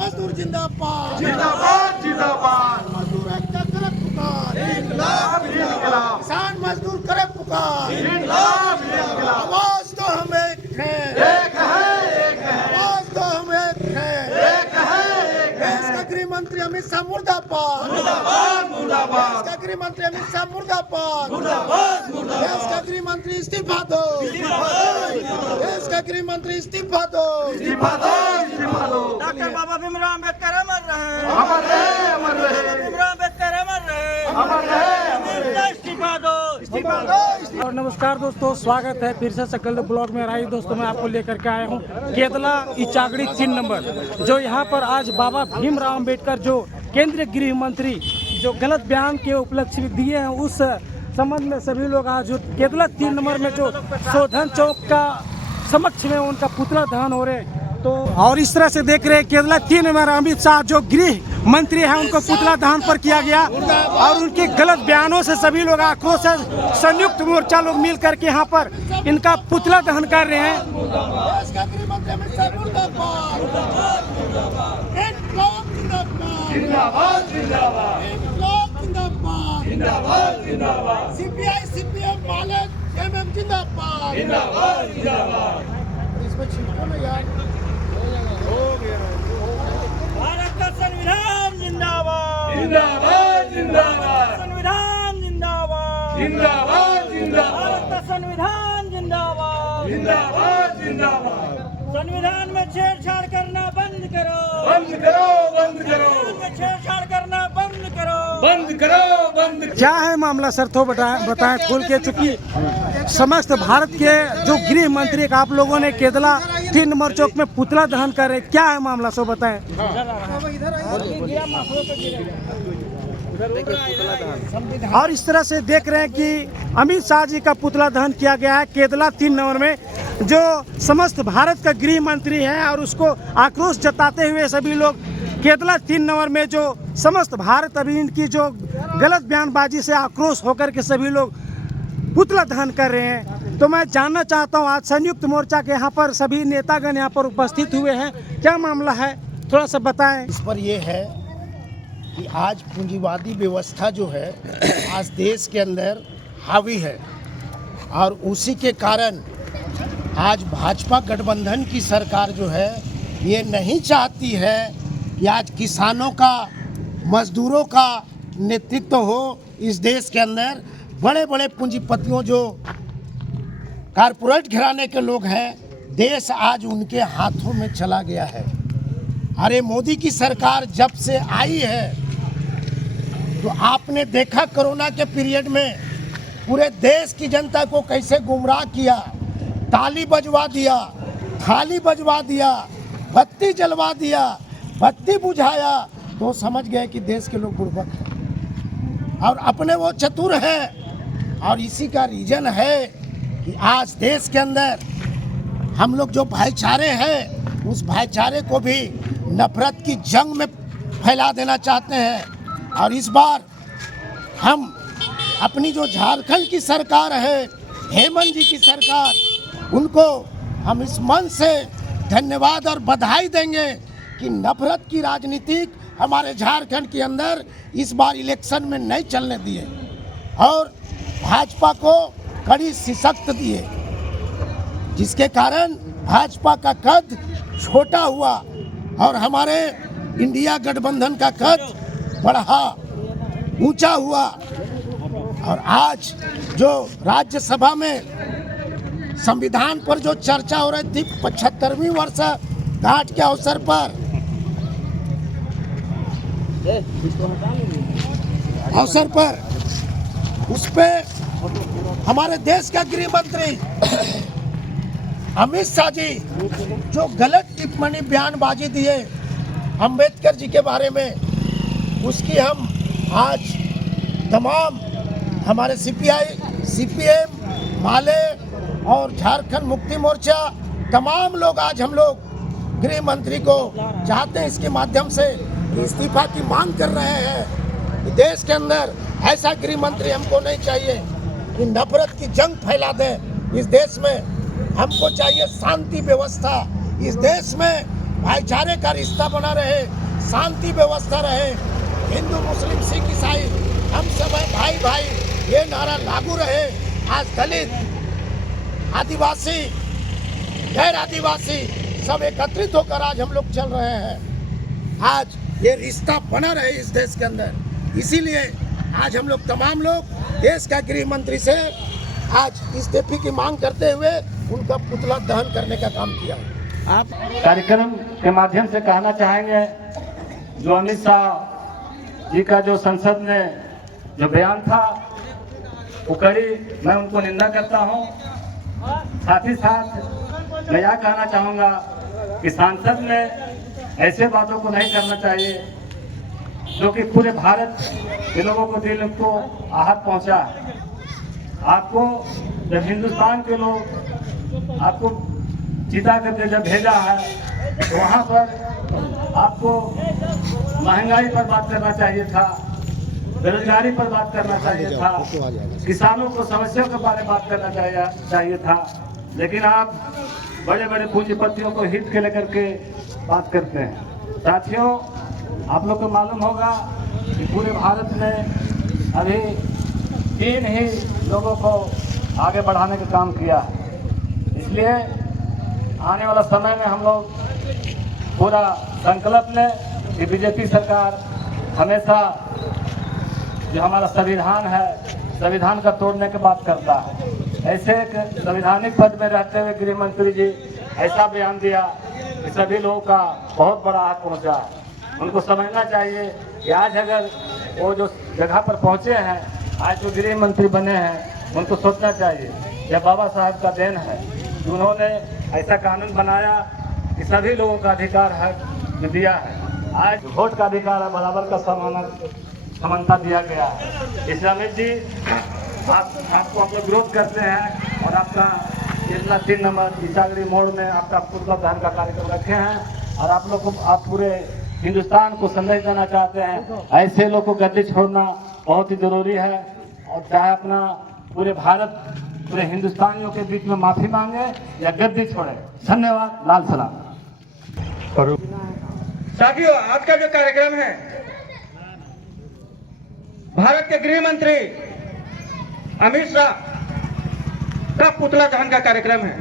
मजदूर जिंदाबाद जिंदाबाद जिंदाबाद मजदूर एकता करे पुकार किसान मजदूर करे पुकार आवाज तो हम एक है आवाज तो हम एक है देश का गृह मंत्री अमित शाह मुर्दाबाद देश का गृह मंत्री अमित शाह मुर्दाबाद देश का गृह मंत्री इस्तीफा दो देश का गृह मंत्री इस्तीफा दो डॉक्टर बाबा भीमराव अम्बेडकर अमर रहे भीमराव अम्बेडकर अमर रहे इस्तीफा दो और नमस्कार दोस्तों, स्वागत है फिर से सकल ब्लॉग में। राही दोस्तों, मैं आपको लेकर के आया हूँ केतला इचागड़ी 3 नंबर, जो यहाँ पर आज बाबा भीमराव अम्बेडकर जो केंद्रीय गृह मंत्री जो गलत बयान के उपलक्ष्य दिए हैं, उस संबंध में सभी लोग आज केतला 3 नंबर में जो शोधन चौक का समक्ष में उनका पुतला दहन हो रहे। तो और इस तरह से देख रहे हैं केरला 3 नंबर अमित शाह जो गृह मंत्री हैं उनको पुतला दहन पर किया गया और उनके गलत बयानों से सभी लोग आक्रोश है। संयुक्त मोर्चा लोग मिल करके यहाँ पर इनका पुतला दहन कर रहे हैं। देश का गृह मंत्री अमित शाह मुर्दाबाद इनकलाब जिंदाबाद इनकलाब जिंदाबाद सीपीआई सीपीएम माले एमएम जिंदाबाद इसमें छिटको ना यार। भारत का संविधान जिंदाबाद संविधान जिंदाबाद भारत का संविधान जिंदाबाद संविधान में छेड़छाड़ करना बंद करो संविधान में छेड़छाड़ करना बंद करो क्या है मामला सर, तो बताएं खोल के। चूंकि समस्त भारत के जो गृह मंत्री का आप लोगों ने केतला 3 नंबर चौक में पुतला दहन कर रहे, क्या है मामला सो बताएं। और इस तरह से देख रहे हैं कि अमित शाह जी का पुतला दहन किया गया है केतला 3 नंबर में, जो समस्त भारत का गृह मंत्री है और उसको आक्रोश जताते हुए सभी लोग केतला 3 नंबर में जो समस्त भारत अभी इनकी जो गलत बयानबाजी से आक्रोश होकर के सभी लोग पुतला दहन कर रहे हैं। तो मैं जानना चाहता हूं, आज संयुक्त मोर्चा के यहाँ पर सभी नेतागण यहाँ पर उपस्थित हुए हैं, क्या मामला है थोड़ा सा बताएं। इस पर यह है कि आज पूंजीवादी व्यवस्था जो है आज देश के अंदर हावी है और उसी के कारण आज भाजपा गठबंधन की सरकार जो है ये नहीं चाहती है कि आज किसानों का मजदूरों का नेतृत्व हो इस देश के अंदर। बड़े बड़े पूंजीपतियों जो कारपोरेट घराने के लोग हैं, देश आज उनके हाथों में चला गया है। अरे मोदी की सरकार जब से आई है तो आपने देखा कोरोना के पीरियड में पूरे देश की जनता को कैसे गुमराह किया, ताली बजवा दिया, थाली बजवा दिया, बत्ती जलवा दिया, बत्ती बुझाया, तो समझ गए कि देश के लोग बुड़बक हैं और अपने वो चतुर हैं। और इसी का रीजन है कि आज देश के अंदर हम लोग जो भाईचारे हैं उस भाईचारे को भी नफरत की जंग में फैला देना चाहते हैं। और इस बार हम अपनी जो झारखंड की सरकार है, हेमंत जी की सरकार, उनको हम इस मन से धन्यवाद और बधाई देंगे कि नफरत की राजनीति हमारे झारखंड के अंदर इस बार इलेक्शन में नहीं चलने दिए और भाजपा को कड़ी शिकस्त दिए, जिसके कारण भाजपा का कद छोटा हुआ और हमारे इंडिया गठबंधन का कद बढ़ा, ऊंचा हुआ। और आज जो राज्यसभा में संविधान पर जो चर्चा हो रही थी 75वीं वर्षगांठ के अवसर पर उस पे हमारे देश का गृह मंत्री अमित शाह जी जो गलत टिप्पणी बयानबाजी दिए अंबेडकर जी के बारे में, उसकी हम आज तमाम हमारे सीपीआई, सीपीएम, माले और झारखंड मुक्ति मोर्चा तमाम लोग आज हम लोग गृह मंत्री को चाहते हैं इसके माध्यम से इस्तीफा की मांग कर रहे हैं। देश के अंदर ऐसा गृह मंत्री हमको नहीं चाहिए कि नफरत की जंग फैला दे इस देश में। हमको चाहिए शांति व्यवस्था, इस देश में भाईचारे का रिश्ता बना रहे, शांति व्यवस्था रहे, हिंदू मुस्लिम सिख ईसाई हम सब हैं भाई भाई, ये नारा लागू रहे। आज दलित, आदिवासी, गैर आदिवासी सब एकत्रित होकर आज हम लोग चल रहे हैं। आज ये रिश्ता बना रहे इस देश के अंदर, इसीलिए आज हम लोग तमाम लोग देश का गृह मंत्री से आज इस्तीफे की मांग करते हुए उनका पुतला दहन करने का काम किया। आप कार्यक्रम के माध्यम से कहना चाहेंगे, जो अमित शाह जी का जो संसद में जो बयान था वो कड़ी मैं उनको निंदा करता हूं। साथ ही साथ मैं यह कहना चाहूँगा कि सांसद में ऐसे बातों को नहीं करना चाहिए जो कि पूरे भारत के लोगों को दिल को आहत पहुंचा। आपको जब हिंदुस्तान के लोग आपको चिता करके जब भेजा है तो वहाँ पर आपको महंगाई पर बात करना चाहिए था, बेरोजगारी पर बात करना चाहिए था, किसानों को समस्याओं के बारे में बात करना चाहिए था। लेकिन आप बड़े बड़े पूंजीपतियों को हित के लेकर के बात करते हैं। साथियों, आप लोग को मालूम होगा कि पूरे भारत में अभी 3 ही लोगों को आगे बढ़ाने का काम किया है। इसलिए आने वाला समय में हम लोग पूरा संकल्प लें कि बीजेपी सरकार हमेशा जो हमारा संविधान है, संविधान का तोड़ने की बात करता है। ऐसे एक संवैधानिक पद में रहते हुए गृह मंत्री जी ऐसा बयान दिया कि सभी लोगों का बहुत बड़ा हाथ पहुंचा। उनको समझना चाहिए कि आज अगर वो जो जगह पर पहुंचे हैं, आज जो गृह मंत्री बने हैं, उनको सोचना चाहिए यह बाबा साहब का देन है। उन्होंने ऐसा कानून बनाया कि सभी लोगों का अधिकार हक दिया है। आज वोट का अधिकार है, बराबर का समानता दिया गया है। इसलिए अमित जी आपको हम लोग विरोध करते हैं और आपका इतना 3 नंबर इचागरी मोड़ में आपका पुतला दहन का कार्यक्रम रखे हैं। और आप लोग को, आप पूरे हिंदुस्तान को संदेश देना चाहते हैं, ऐसे लोग को गद्दी छोड़ना बहुत ही जरूरी है। और चाहे अपना पूरे भारत, पूरे हिंदुस्तानियों के बीच में माफी मांगे या गद्दी छोड़े। धन्यवाद। लाल सलाम। साथियों, आज का जो कार्यक्रम है भारत के गृह मंत्री अमित शाह का पुतला दहन का कार्यक्रम है।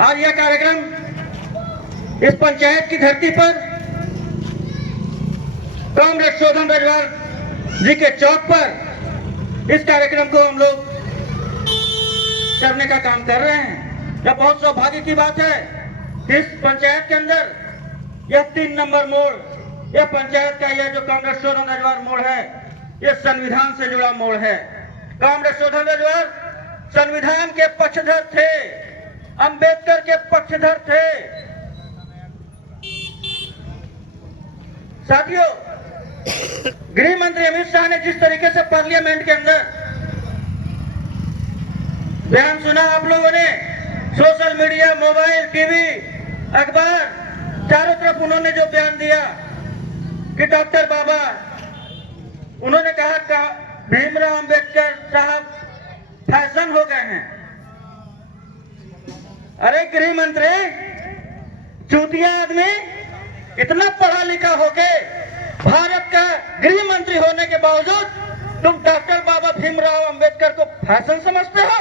आज यह कार्यक्रम इस पंचायत की धरती पर कामरेड शोधन रजवार जी के चौक पर इस कार्यक्रम को हम लोग करने का काम कर रहे हैं। यह बहुत सौभाग्य की बात है कि इस पंचायत के अंदर यह 3 नंबर मोड़, यह पंचायत का यह जो कामरेड शोधन रजवार मोड़ है, यह संविधान से जुड़ा मोड़ है। कामरेड शोधन रजवार संविधान के पक्षधर थे, अंबेडकर के पक्षधर थे। साथियों, गृह मंत्री अमित शाह ने जिस तरीके से पार्लियामेंट के अंदर बयान सुना, आप लोगों ने सोशल मीडिया, मोबाइल, टीवी, अखबार, चारों तरफ उन्होंने जो बयान दिया कि डॉक्टर बाबा, उन्होंने कहा भीमराव अंबेडकर साहब फैशन हो गए हैं। अरे गृह मंत्री, चूतिया आदमी, इतना पढ़ा लिखा होके भारत का गृह मंत्री होने के बावजूद तुम डॉक्टर बाबा भीमराव अंबेडकर को फैशन समझते हो।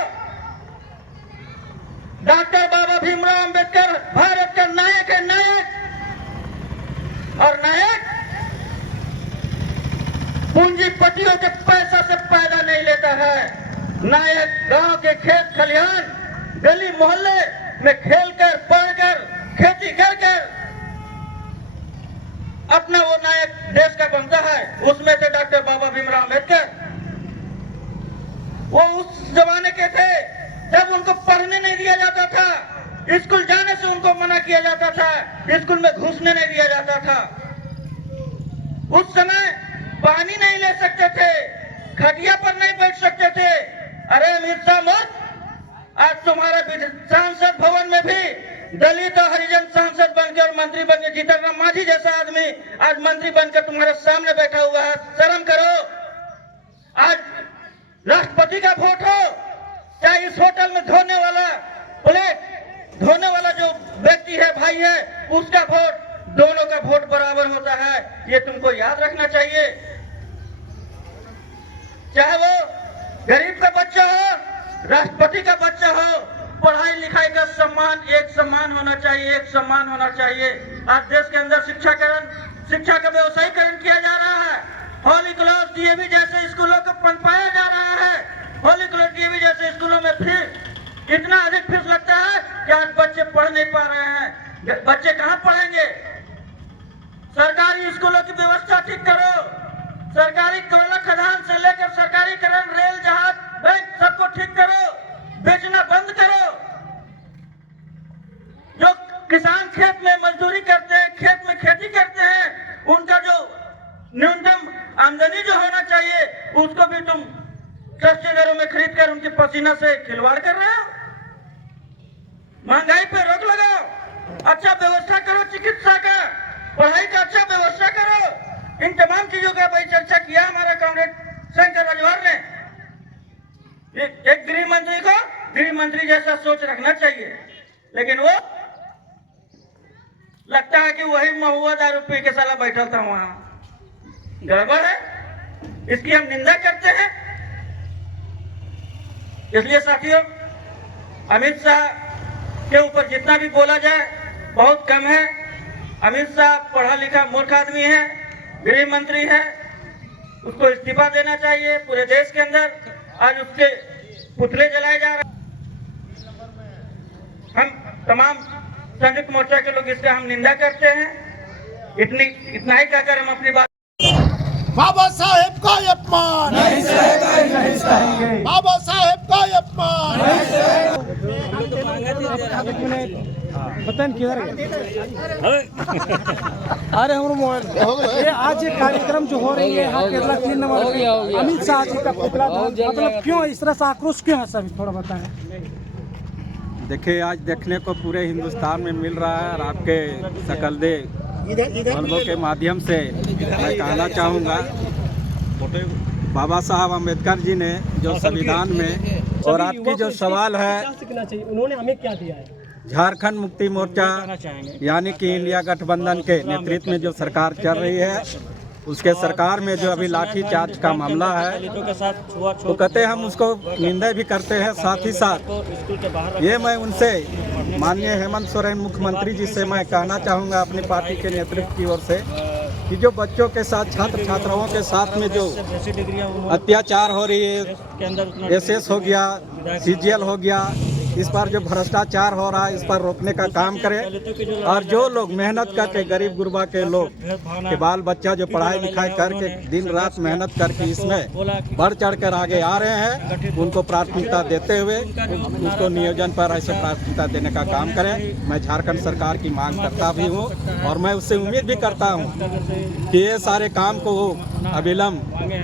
डॉक्टर बाबा भीमराव अंबेडकर भारत का नायक है, नायक। और नायक पूंजीपतियों के पैसा से पैदा नहीं लेता है। नायक गांव के खेत खलिहान, गली मोहल्ले में खेलकर, पढ़कर, खेती कर अपना वो नायक देश का बनता है। उसमें थे डॉक्टर बाबा भीमराव अंबेडकर। वो उस जमाने के थे जब उनको पढ़ने नहीं दिया जाता था, स्कूल जाने से उनको मना किया जाता था, स्कूल में घुसने नहीं दिया जाता था। उस समय पानी नहीं ले सकते थे, खटिया पर नहीं बैठ सकते थे। अरे अमित शाह मूर्ख, आज तुम्हारे सांसद भवन में भी दलित और हरिजन सांसद बनकर और मंत्री बनकर, जीतन राम मांझी जैसा आदमी आज मंत्री बनकर तुम्हारे सामने बैठा हुआ है। शर्म करो, राष्ट्रपति का वोट हो, चाहे इस होटल में प्लेट धोने वाला जो व्यक्ति है, भाई है, उसका वोट, दोनों का वोट बराबर होता है। ये तुमको याद रखना चाहिए। चाहे वो गरीब का बच्चा हो, राष्ट्रपति का बच्चा हो, पढ़ाई लिखाई का सम्मान, एक सम्मान होना चाहिए, एक सम्मान होना चाहिए। आज देश के अंदर शिक्षा का व्यवसायीकरण किया जा रहा है। होली क्रॉस डीएवी जैसे स्कूलों को पनपाया जा रहा है। होली क्रॉस डीएवी जैसे स्कूलों में फीस, इतना अधिक फीस लगता है कि आज बच्चे पढ़ नहीं पा रहे हैं। बच्चे कहाँ पढ़ेंगे? सरकारी स्कूलों की व्यवस्था ठीक करो। सरकारी कोयला खदान से लेकर सरकारी करण, रेल, जहाज, बैंक, सबको ठीक करो। बेचना बंद करो। जो किसान खेत में मजदूरी करते हैं, खेत में खेती करते हैं, उनका जो न्यूनतम आमदनी जो होना चाहिए, उसको भी तुम सस्ते दरों में खरीद कर उनके पसीना से खिलवाड़ कर रहे हो। महंगाई पे रोक लगाओ। अच्छा व्यवस्था करो चिकित्सा का, पढ़ाई का अच्छा व्यवस्था करो। इन तमाम चीजों का परिचर्चा किया हमारा कांग्रेस शंकर राजभर ने। एक गृह मंत्री को गृह मंत्री जैसा सोच रखना चाहिए, लेकिन वो लगता है कि वही महुआ दारू पी के साला बैठा था वहां। गड़बड़ है, इसकी हम निंदा करते हैं। इसलिए साथियों, अमित शाह के ऊपर जितना भी बोला जाए बहुत कम है। अमित शाह पढ़ा लिखा मूर्ख आदमी है, गृह मंत्री है, उसको इस्तीफा देना चाहिए। पूरे देश के अंदर आज उसके पुतले जलाए जा रहे हैं। हम तमाम संयुक्त मोर्चा के लोग इसका हम निंदा करते हैं। इतना ही कहकर हम अपनी बात। बाबा साहेब का अपमान नहीं सहेगा, नहीं सहेंगे। बाबा साहेब का अपमान नहीं बताएं किधर अरे हम मोबाइल ये आज ये कार्यक्रम जो हो रही है यहाँ केरला 3 नंबर में अमित शाह जी का पुतला दहन, मतलब क्यों इस तरह से आक्रोश क्यों है? सभी थोड़ा बताएं। देखिए, आज देखने को पूरे हिंदुस्तान में मिल रहा है और आपके सकलदे वर्गों के माध्यम से मैं कहना चाहूँगा, बाबा साहब अम्बेडकर जी ने जो संविधान में, और आपकी जो सवाल है, उन्होंने हमें क्या दिया है? झारखंड मुक्ति मोर्चा यानी कि इंडिया गठबंधन के नेतृत्व में जो सरकार चल रही है, उसके सरकार में जो अभी लाठी चार्ज का मामला है, तो कहते हैं हम उसको निंदा भी करते हैं। साथ ही साथ ये मैं उनसे माननीय हेमंत सोरेन मुख्यमंत्री जी से मैं कहना चाहूँगा अपनी पार्टी के नेतृत्व की ओर से कि जो बच्चों के साथ, छात्र छात्राओं के साथ में जो अत्याचार हो रही है, एसएस हो गया, सीजीएल हो गया, इस पर जो भ्रष्टाचार हो रहा है, इस पर रोकने का काम करें। और जो लोग मेहनत करके, गरीब गुरबा के लोग के बाल बच्चा जो पढ़ाई लिखाई करके दिन रात मेहनत करके इसमें बढ़ चढ़ कर आगे आ रहे हैं, उनको प्राथमिकता देते हुए उसको नियोजन पर ऐसे प्राथमिकता देने का काम करें। मैं झारखंड सरकार की मांग करता भी हूँ और मैं उससे उम्मीद भी करता हूँ कि ये सारे काम को वो अविलंब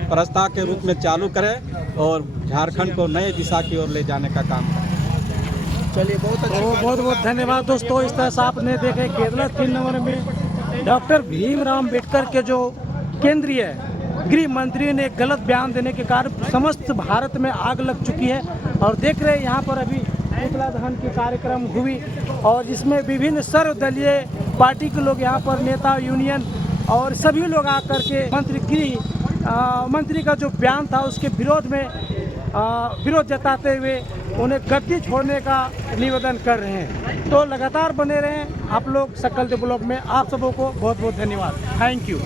प्रस्ताव के रूप में चालू करें और झारखंड को नए दिशा की ओर ले जाने का काम करें। चलिए, बहुत बहुत धन्यवाद दोस्तों। इस तरह से आपने देखे केरला 3 नंबर में डॉक्टर भीमराव अम्बेडकर के जो केंद्रीय गृह मंत्री ने गलत बयान देने के कारण समस्त भारत में आग लग चुकी है। और देख रहे हैं यहाँ पर अभी पुतला दहन की कार्यक्रम हुई और जिसमें विभिन्न सर्वदलीय पार्टी के लोग यहाँ पर, नेता, यूनियन और सभी लोग आकर के मंत्री का जो बयान था उसके विरोध में विरोध जताते हुए उन्हें गद्दी छोड़ने का निवेदन कर रहे हैं। तो लगातार बने रहें आप लोग सकल दे ब्लॉग में। आप सबों को बहुत बहुत धन्यवाद। Thank you.